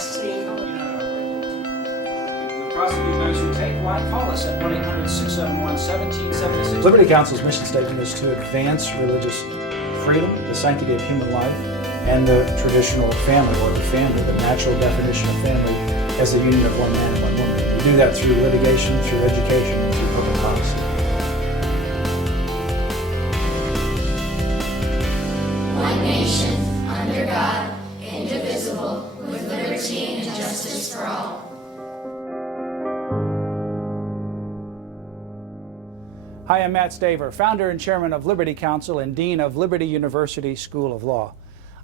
custody. Prosecute those who take life. Call us at 1-800-671-1776. Liberty Counsel's mission statement is to advance religious freedom, the sanctity of human life, and the traditional family, or the family, the natural definition of family as the union of one man and one woman. We do that through litigation, through education, and through public policy. One nation, under God, indivisible, with liberty and justice for all. Hi, I'm Matt Staver, founder and chairman of Liberty Counsel and dean of Liberty University School of Law.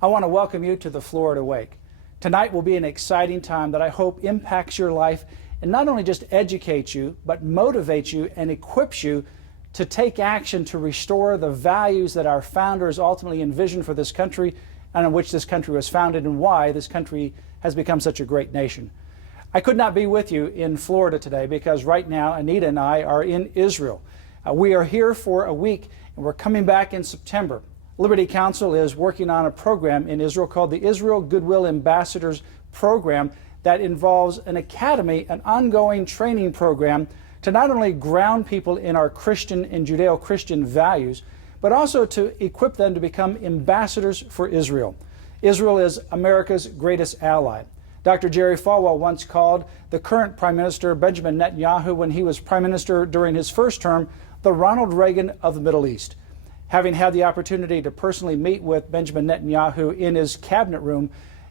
I want to welcome you to the Florida Wake. Tonight will be an exciting time that I hope impacts your life and not only just educates you, but motivates you and equips you to take action to restore the values that our founders ultimately envisioned for this country and on which this country was founded and why this country has become such a great nation. I could not be with you in Florida today because right now Anita and I are in Israel. We are here for a week and we're coming back in September. Liberty Counsel is working on a program in Israel called the Israel Goodwill Ambassadors Program that involves an academy, an ongoing training program to not only ground people in our Christian and Judeo-Christian values, but also to equip them to become ambassadors for Israel. Israel is America's greatest ally. Dr. Jerry Falwell once called the current Prime Minister Benjamin Netanyahu, when he was Prime Minister during his first term, the Ronald Reagan of the Middle East. Having had the opportunity to personally meet with Benjamin Netanyahu in his cabinet room,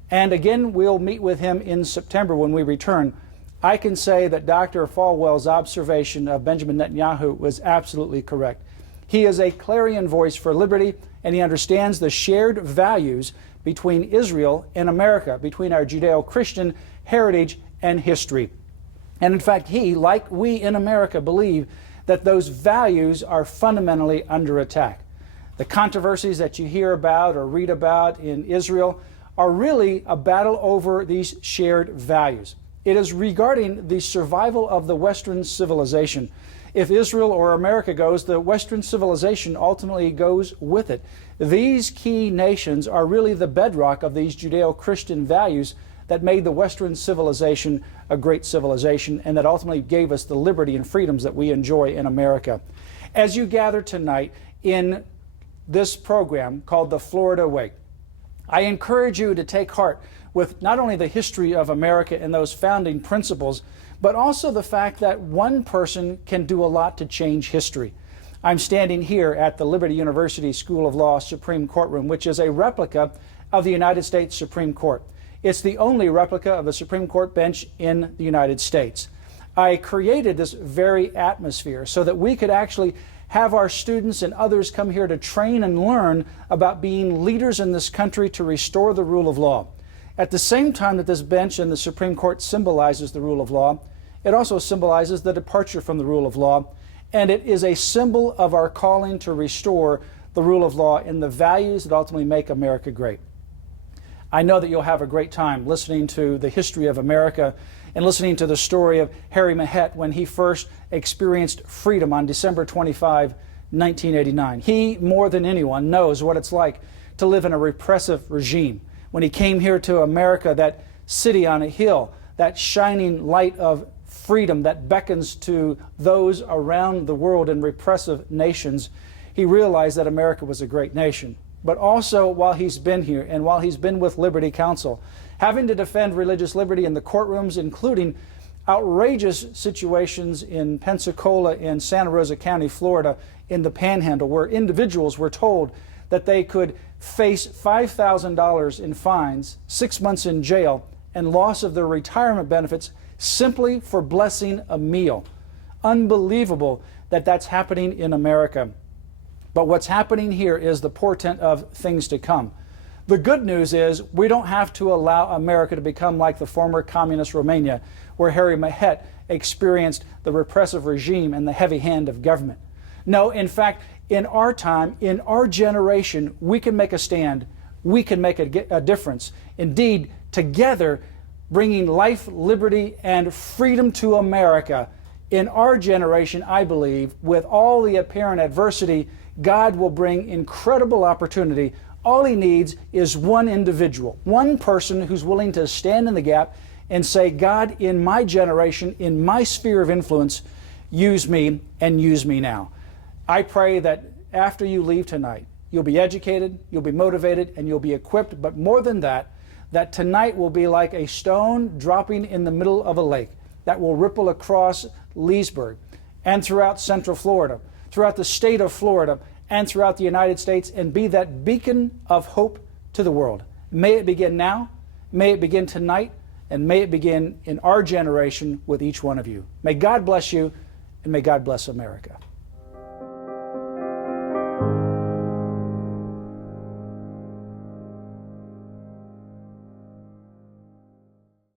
and again we'll meet with him in September when we return, I can say that Dr. Falwell's observation of Benjamin Netanyahu was absolutely correct. He is a clarion voice for liberty, and he understands the shared values between Israel and America, between our Judeo-Christian heritage and history. And in fact, he, like we in America, believe that those values are fundamentally under attack. The controversies that you hear about or read about in Israel are really a battle over these shared values. It is regarding the survival of the Western civilization. If Israel or America goes, the Western civilization ultimately goes with it. These key nations are really the bedrock of these Judeo-Christian values that made the Western civilization a great civilization and that ultimately gave us the liberty and freedoms that we enjoy in America. As you gather tonight in this program called the Florida Wake, I encourage you to take heart with not only the history of America and those founding principles, but also the fact that one person can do a lot to change history. I'm standing here at the Liberty University School of Law Supreme Courtroom, which is a replica of the United States Supreme Court. It's the only replica of a Supreme Court bench in the United States. I created this very atmosphere so that we could actually have our students and others come here to train and learn about being leaders in this country to restore the rule of law. At the same time that this bench in the Supreme Court symbolizes the rule of law, it also symbolizes the departure from the rule of law, and it is a symbol of our calling to restore the rule of law and the values that ultimately make America great. I know that you'll have a great time listening to the history of America and listening to the story of Harry Mahet when he first experienced freedom on December 25, 1989. He, more than anyone, knows what it's like to live in a repressive regime. When he came here to America, that city on a hill, that shining light of freedom that beckons to those around the world in repressive nations, he realized that America was a great nation. But also, while he's been here and while he's been with Liberty Counsel, having to defend religious liberty in the courtrooms, including outrageous situations in Pensacola and Santa Rosa County, Florida, in the Panhandle, where individuals were told that they could face $5,000 in fines, 6 months in jail, and loss of their retirement benefits simply for blessing a meal. Unbelievable that that's happening in America. But what's happening here is the portent of things to come. The good news is we don't have to allow America to become like the former communist Romania, where Harry Mahet experienced the repressive regime and the heavy hand of government. No, in fact, in our time, in our generation, we can make a stand. We can make a difference. Indeed, together, bringing life, liberty, and freedom to America. In our generation, I believe, with all the apparent adversity, God will bring incredible opportunity All he needs is one individual, one person who's willing to stand in the gap and say, God, in my generation, in my sphere of influence, use me and use me now. I pray that after you leave tonight, you'll be educated, you'll be motivated, and you'll be equipped. But more than that, that tonight will be like a stone dropping in the middle of a lake that will ripple across Leesburg and throughout Central Florida, throughout the state of Florida, and throughout the United States, and be that beacon of hope to the world. May it begin now, may it begin tonight, and may it begin in our generation with each one of you. May God bless you, and may God bless America.